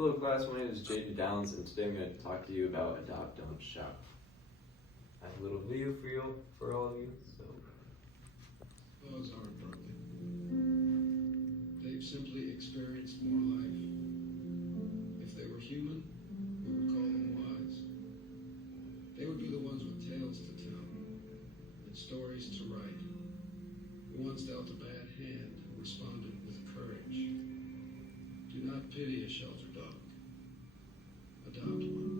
Hello class, my name is Jaden Downs and today I'm going to talk to you about Adopt, Don't Shop. I have a little video for all of you. Dogs aren't broken. They've simply experienced more life. If they were human, we would call them wise. They would be the ones with tales to tell and stories to write. Who once dealt a bad hand and responded with courage. Do not pity a shelter dog. Adopt one.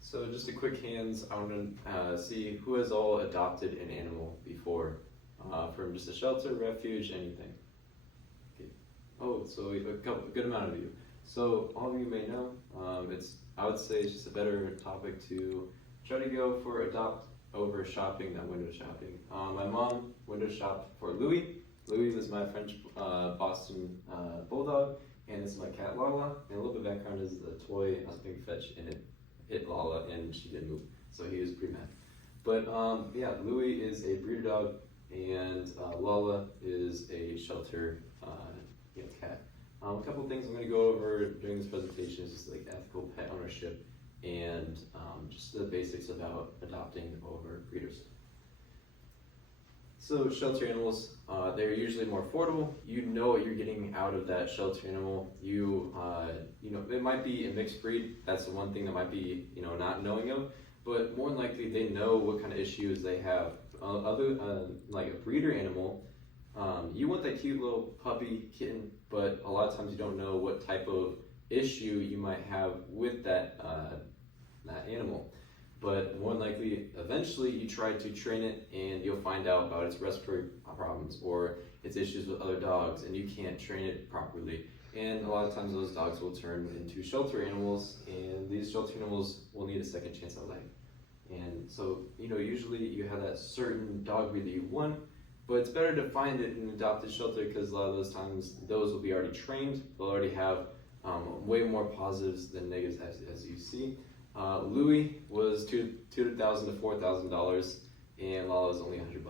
So just a quick hands, I want to see who has all adopted an animal before, from just a shelter, refuge, anything. Okay. Oh, so a good amount of you. So all of you may know, I would say it's just a better topic to try to go for adopt over shopping than window shopping. My mom window shopped for Louis. Louis was my French Boston Bulldog, and this is my cat Lala. And a little bit of background is the toy I was being fetched and it hit Lala and she didn't move, so he was pretty mad. But yeah, Louis is a breeder dog and Lala is a shelter cat. A couple of things I'm going to go over during this presentation is just like ethical pet ownership and just the basics about adopting over breeders. So shelter animals, they're usually more affordable. You know what you're getting out of that shelter animal. You know, it might be a mixed breed. That's the one thing that might be, not knowing of. But more than likely, they know what kind of issues they have. Like a breeder animal, you want that cute little puppy kitten, but a lot of times you don't know what type of issue you might have with that animal. But more than likely, eventually you try to train it and you'll find out about its respiratory problems or its issues with other dogs and you can't train it properly. And a lot of times those dogs will turn into shelter animals and these shelter animals will need a second chance at life. And so, usually you have that certain dog breed that you want, but it's better to find it in an adopted shelter because a lot of those times those will be already trained. They'll already have way more positives than negatives as you see. Louis was $2,000 to $4,000 and Lala was only $100.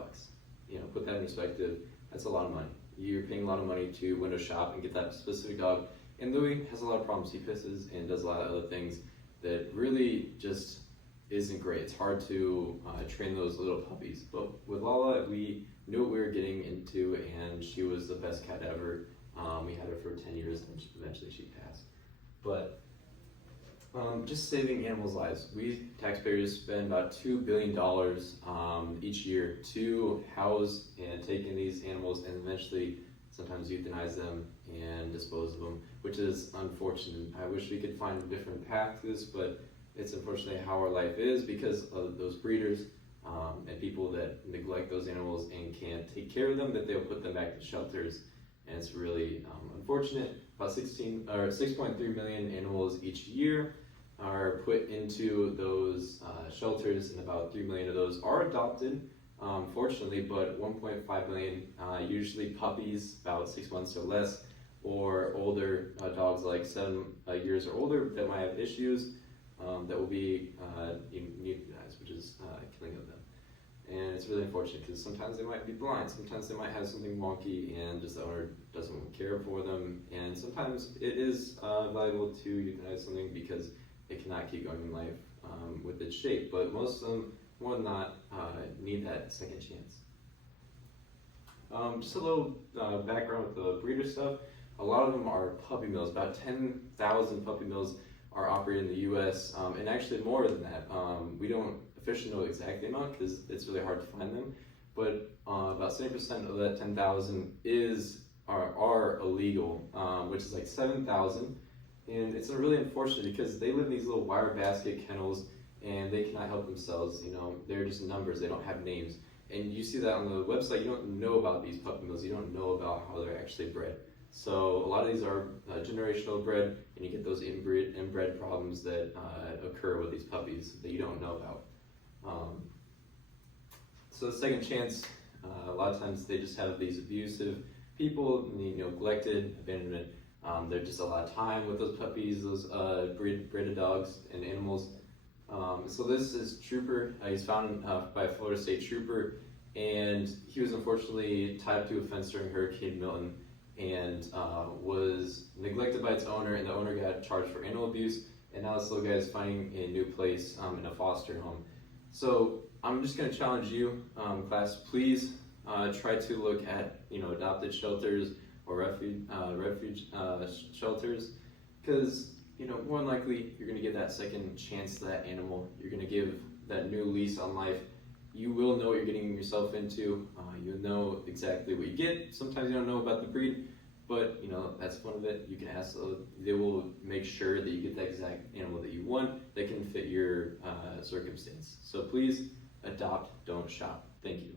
Put that in perspective, that's a lot of money. You're paying a lot of money to window shop and get that specific dog. And Louis has a lot of problems. He pisses and does a lot of other things that really just isn't great. It's hard to train those little puppies. But with Lala, we knew what we were getting into and she was the best cat ever. We had her for 10 years and eventually she passed. But just saving animals' lives. We taxpayers spend about $2 billion each year to house and take in these animals and eventually sometimes euthanize them and dispose of them, which is unfortunate. I wish we could find a different path to this, but it's unfortunately how our life is because of those breeders and people that neglect those animals and can't take care of them, that they'll put them back in shelters. And it's really unfortunate. About 6.3 million animals each year are put into those shelters, and about 3 million of those are adopted, fortunately, but 1.5 million, usually puppies, about 6 months or less, or older dogs like 7 years or older that might have issues that will be euthanized, which is killing of them. And it's really unfortunate because sometimes they might be blind, sometimes they might have something wonky and just the owner doesn't care for them, and sometimes it is valuable to euthanize something because it cannot keep going in life with its shape, but most of them, more than not, need that second chance. Just a little background with the breeder stuff. A lot of them are puppy mills. About 10,000 puppy mills are operated in the U.S., and actually more than that. We don't officially know the exact amount because it's really hard to find them, but about 70% of that 10,000 are illegal, which is like 7,000. And it's really unfortunate because they live in these little wire basket kennels and they cannot help themselves. They're just numbers, they don't have names. And you see that on the website, you don't know about these puppy mills, you don't know about how they're actually bred. So a lot of these are generational bred, and you get those inbred problems that occur with these puppies that you don't know about. So the second chance, a lot of times they just have these abusive people, neglected, abandonment. There's just a lot of time with those puppies, those bred dogs and animals. So this is Trooper. He's found by a Florida State Trooper, and he was unfortunately tied up to a fence during Hurricane Milton. and was neglected by its owner, and the owner got charged for animal abuse, and now this little guy is finding a new place in a foster home. So I'm just going to challenge you, class, please try to look at adopted shelters or refuge shelters, because more than likely you're going to get that second chance to that animal. You're going to give that new lease on life. You will know what you're getting yourself into. You'll know exactly what you get. Sometimes you don't know about the breed, but that's fun of it. You can ask. They will make sure that you get that exact animal that you want that can fit your circumstance. So please adopt, don't shop. Thank you.